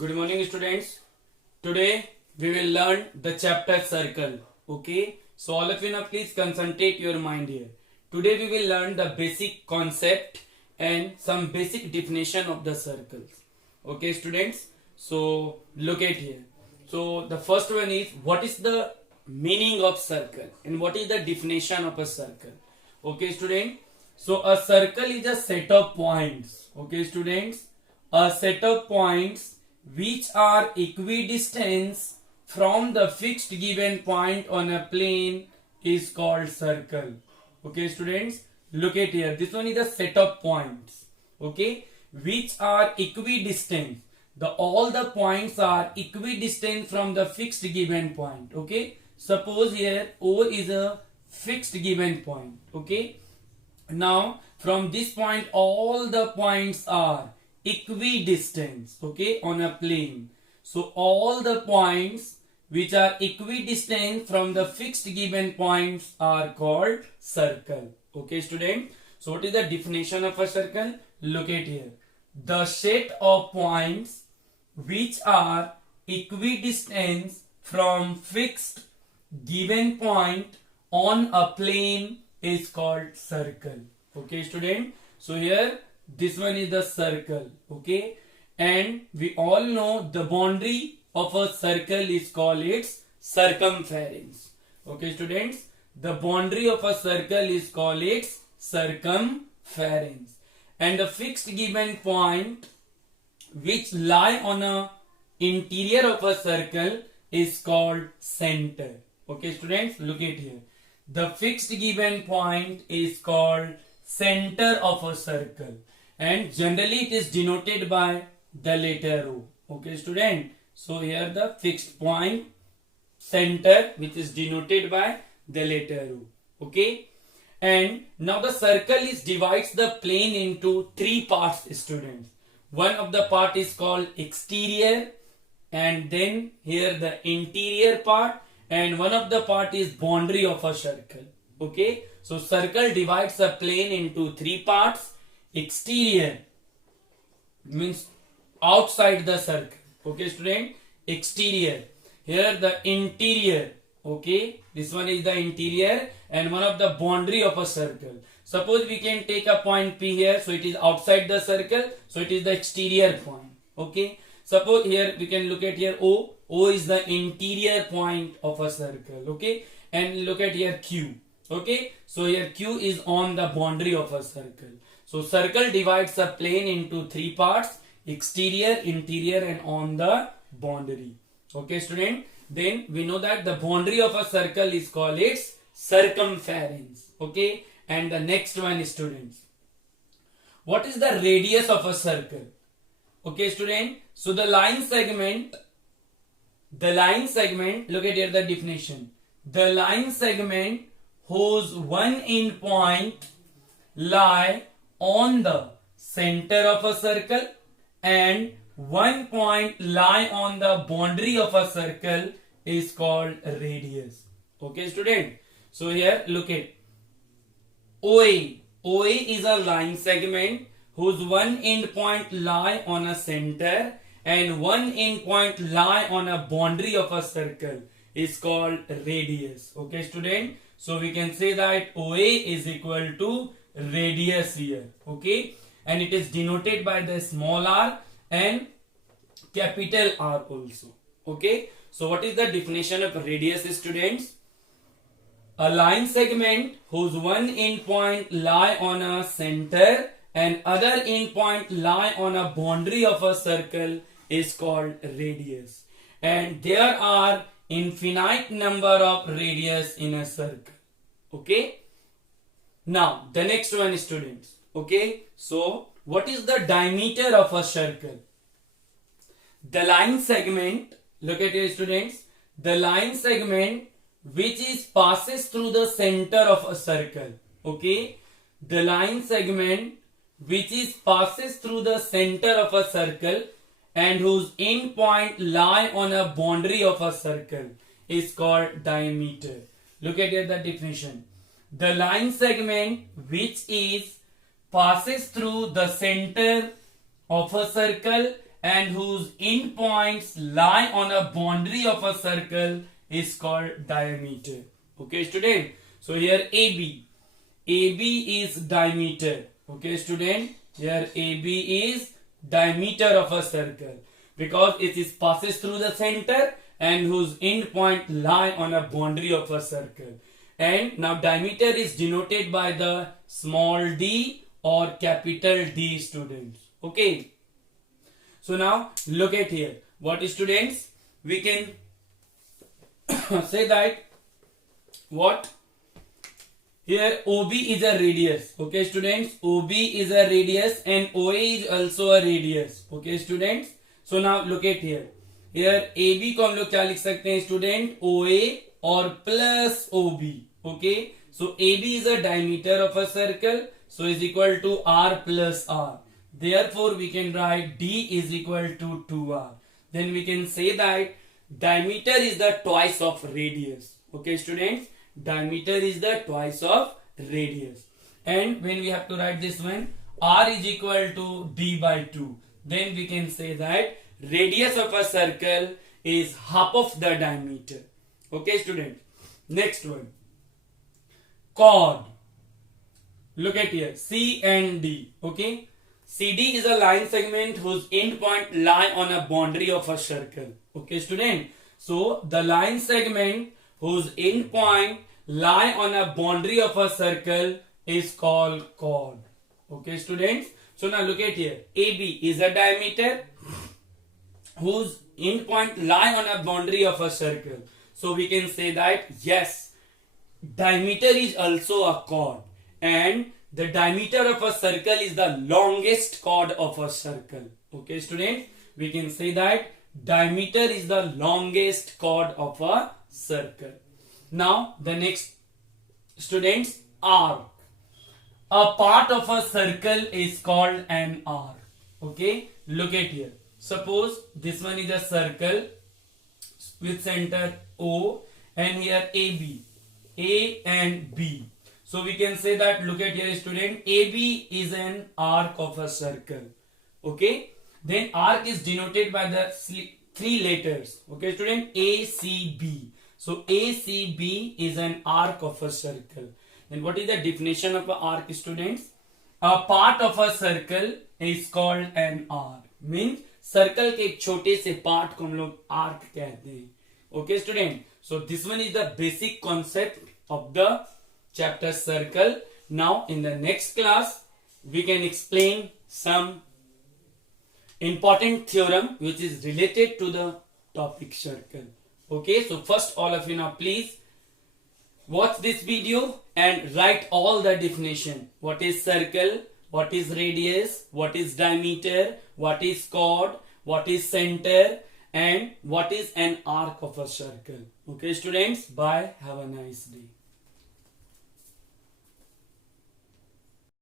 Good morning, students. Today we will learn the chapter circle. Okay, so all of you now please concentrate your mind here. Today we will learn the basic concept and some basic definition of the circles. Okay, students. So look at here. So the first one is what is the meaning of circle and what is the definition of a circle. Okay, student. So a circle is a set of points. Okay, students. A set of points which are equidistant from the fixed given point on a plane is called circle. Okay, students, look at here. This one is a set of points, okay, which are equidistant. All the points are equidistant from the fixed given point. Okay, suppose here O is a fixed given point. Okay, now from this point all the points are equidistant, okay, on a plane. So all the points which are equidistant from the fixed given points are called circle. Okay, student. So what is the definition of a circle? Look at here. The set of points which are equidistant from fixed given point on a plane is called circle. Okay, student. So here this one is the circle, okay, and we all know the boundary of a circle is called its circumference. Okay, students, the boundary of a circle is called its circumference, and the fixed given point which lie on a interior of a circle is called center. Okay, students, look at here. The fixed given point is called center of a circle, and generally it is denoted by the letter O. Okay, student. So here the fixed point center which is denoted by the letter O. Okay, and now the circle is divides the plane into three parts, students. One of the part is called exterior, and then here the interior part, and one of the part is boundary of a circle. Okay, so circle divides a plane into three parts. Exterior means outside the circle. Okay, student. Exterior. Here the interior. Okay, this one is the interior, and one of the boundary of a circle. Suppose we can take a point P here, so it is outside the circle, so it is the exterior point. Okay, suppose here we can look at here O. O is the interior point of a circle. Okay, and look at here Q. Okay, so here Q is on the boundary of a circle. So circle divides a plane into three parts: exterior, interior, and on the boundary. Okay, student. Then we know that the boundary of a circle is called its circumference. Okay, and the next one, students. What is the radius of a circle? Okay, student. So the line segment. Look at here the definition. The line segment whose one end point lie on the center of a circle and one point lie on the boundary of a circle is called radius. Okay, student. So here look at OA. OA is a line segment whose one end point lie on a center and one end point lie on a boundary of a circle is called radius. Okay, student. So we can say that OA is equal to radius here. Okay, and it is denoted by the small r and capital R also. Okay, so what is the definition of radius, students? A line segment whose one end point lie on a center and other end point lie on a boundary of a circle is called radius, and there are infinite number of radius in a circle. Okay, now the next one, students. Okay, so what is the diameter of a circle? The line segment, look at it, students. The line segment which is passes through the center of a circle. Okay, the line segment which is passes through the center of a circle and whose end point lie on a boundary of a circle is called diameter. Look at here the definition. The line segment which is passes through the center of a circle and whose end points lie on a boundary of a circle is called diameter. Okay, student. So here AB. AB is diameter. Okay, student. Here AB is diameter of a circle because it is passes through the center and whose end point lie on a boundary of a circle. And now diameter is denoted by the small d or capital D, students. Okay. So now look at here. What students? We can say that what? Here OB is a radius. Okay, students. OB is a radius and OA is also a radius. Okay, students. So now look at here. Here AB को हम लोग क्या लिख सकते हैं student? OA और plus OB. Okay. So AB is a diameter of a circle. So is equal to R plus R. Therefore we can write D is equal to 2R. Then we can say that diameter is the twice of radius. Okay, students. Diameter is the twice of radius. And when we have to write this one, R is equal to D by 2. Then we can say that radius of a circle is half of the diameter. Okay, students. Next one. Chord. Look at here. C and D. Okay. CD is a line segment whose end point lie on a boundary of a circle. Okay, student. So the line segment whose end point lie on a boundary of a circle is called chord. Okay, students. So now look at here. AB is a diameter whose end point lie on a boundary of a circle. So we can say that yes, diameter is also a chord, and the diameter of a circle is the longest chord of a circle. Okay, students, we can say that diameter is the longest chord of a circle. Now the next, students, R. A part of a circle is called an R. Okay, look at here. Suppose this one is a circle with center O and here AB, A and B. So we can say that, look at here, student, AB is an arc of a circle. Okay, then arc is denoted by the three letters. Okay, student, ACB. So ACB is an arc of a circle. Then what is the definition of an arc, students? A part of a circle is called an arc. Means circle के एक छोटे से part को हम लोग arc कहते हैं. Okay, student. So this one is the basic concept of the chapter circle. Now in the next class we can explain some important theorem which is related to the topic circle. Okay, so first all of you now please watch this video and write all the definition. What is circle? What is radius? What is diameter? What is chord? What is center? And what is an arc of a circle? Okay, students, bye. Have a nice day.